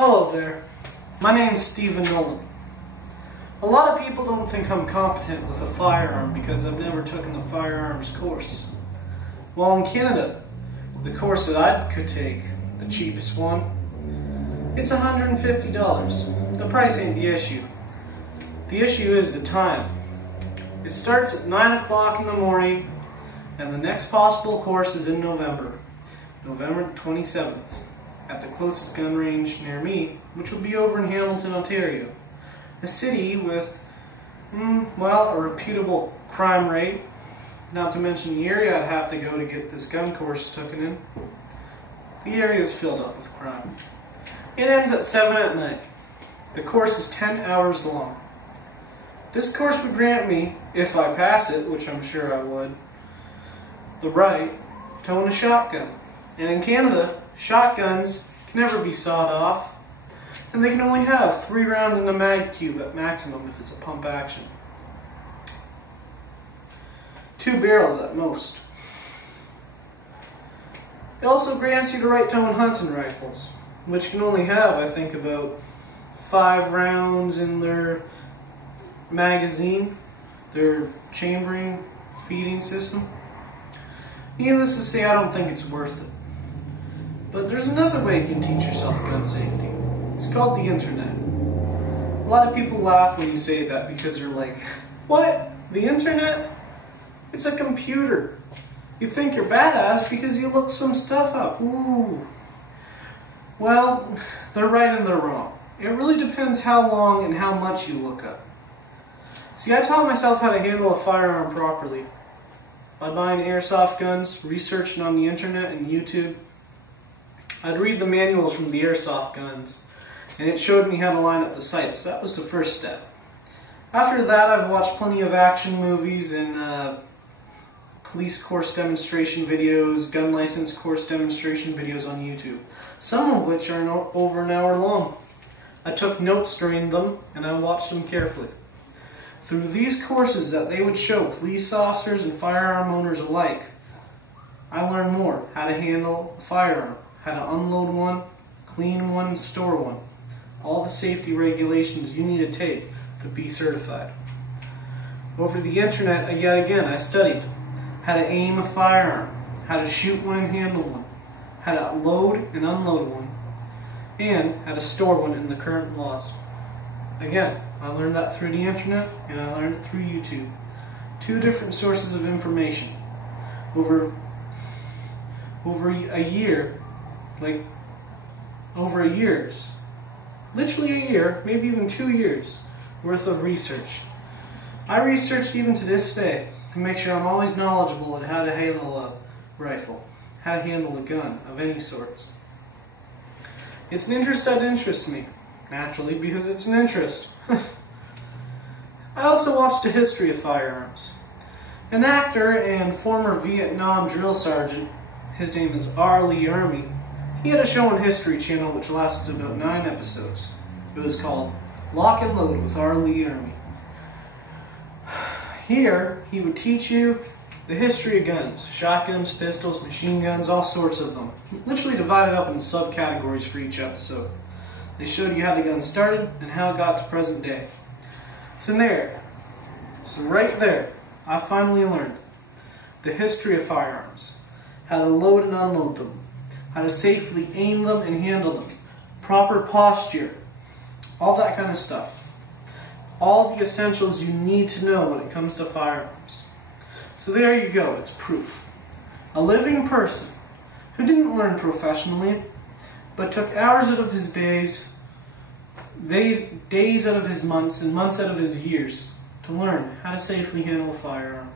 Hello there, my name's Stephen Nolan. A lot of people don't think I'm competent with a firearm because I've never taken the firearms course. Well, in Canada, the course that I could take, the cheapest one, it's $150. The price ain't the issue. The issue is the time. It starts at 9 o'clock in the morning, and the next possible course is in November 27th, at the closest gun range near me, which will be over in Hamilton, Ontario. A city with, well, a reputable crime rate, not to mention the area I'd have to go to get this gun course taken in. The area is filled up with crime. It ends at 7 at night. The course is 10 hours long. This course would grant me, if I pass it, which I'm sure I would, the right to own a shotgun. And in Canada, shotguns can never be sawed off, and they can only have 3 rounds in the mag cube at maximum if it's a pump action. 2 barrels at most. It also grants you the right to own hunting rifles, which can only have, I think, about 5 rounds in their magazine, their chambering feeding system. Needless to say, I don't think it's worth it. But there's another way you can teach yourself gun safety. It's called the internet. A lot of people laugh when you say that because they're like, what? The internet? It's a computer. You think you're badass because you look some stuff up. Ooh. Well, they're right and they're wrong. It really depends how long and how much you look up. See, I taught myself how to handle a firearm properly by buying airsoft guns, researching on the internet and YouTube. I'd read the manuals from the airsoft guns, and it showed me how to line up the sights. That was the first step. After that, I've watched plenty of action movies and police course demonstration videos, gun license course demonstration videos on YouTube, some of which are over an hour long. I took notes during them, and I watched them carefully. Through these courses that they would show police officers and firearm owners alike, I learned more how to handle a firearm, how to unload one, clean one, and store one. All the safety regulations you need to take to be certified. Over the internet, yet again, I studied how to aim a firearm, how to shoot one and handle one, how to load and unload one, and how to store one in the current laws. Again, I learned that through the internet, and I learned it through YouTube. 2 different sources of information. Over a year, literally a year, maybe even 2 years worth of research. I researched even to this day to make sure I'm always knowledgeable on how to handle a rifle, how to handle a gun of any sorts. It's an interest that interests me, naturally, because it's an interest. I also watched a history of firearms. An actor and former Vietnam drill sergeant, his name is R. Lee Ermey, he had a show on History Channel which lasted about 9 episodes. It was called Lock and Load with R. Lee Ermey. Here, he would teach you the history of guns, shotguns, pistols, machine guns, all sorts of them. Literally divided up in subcategories for each episode. They showed you how the gun started and how it got to present day. So right there, I finally learned the history of firearms, how to load and unload them, how to safely aim them and handle them, proper posture, all that kind of stuff. All the essentials you need to know when it comes to firearms. So there you go, it's proof. A living person who didn't learn professionally, but took hours out of his days out of his months, and months out of his years to learn how to safely handle a firearm.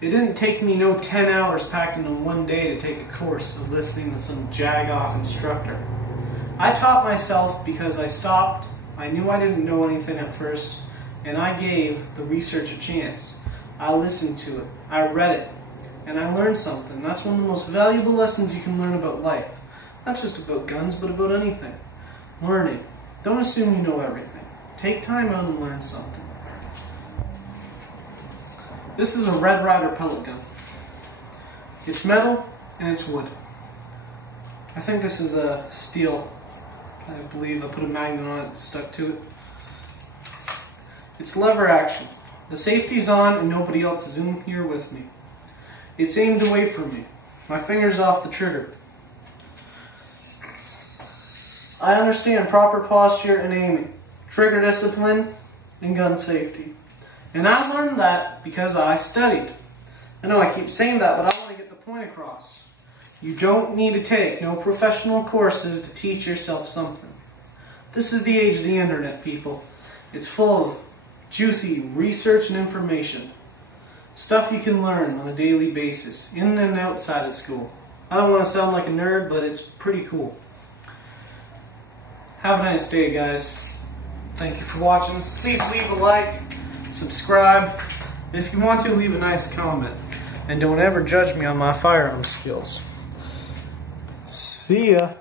It didn't take me no 10 hours packed into one day to take a course of listening to some jag-off instructor. I taught myself because I stopped. I knew I didn't know anything at first, and I gave the research a chance. I listened to it, I read it, and I learned something. That's one of the most valuable lessons you can learn about life. Not just about guns, but about anything. Learning. Don't assume you know everything. Take time out and learn something. This is a Red Ryder pellet gun. It's metal and it's wood. I think this is a steel I believe I put a magnet on it, stuck to it. It's lever action. The safety's on and nobody else is in here with me. It's aimed away from me. My finger's off the trigger. I understand proper posture and aiming, trigger discipline, and gun safety. And I learned that because I studied. I know I keep saying that, but I want to get the point across. You don't need to take no professional courses to teach yourself something. This is the age of the internet, people. It's full of juicy research and information. Stuff you can learn on a daily basis, in and outside of school. I don't want to sound like a nerd, but it's pretty cool. Have a nice day, guys. Thank you for watching. Please leave a like, subscribe, and if you want to, leave a nice comment. And don't ever judge me on my firearms skills. See ya.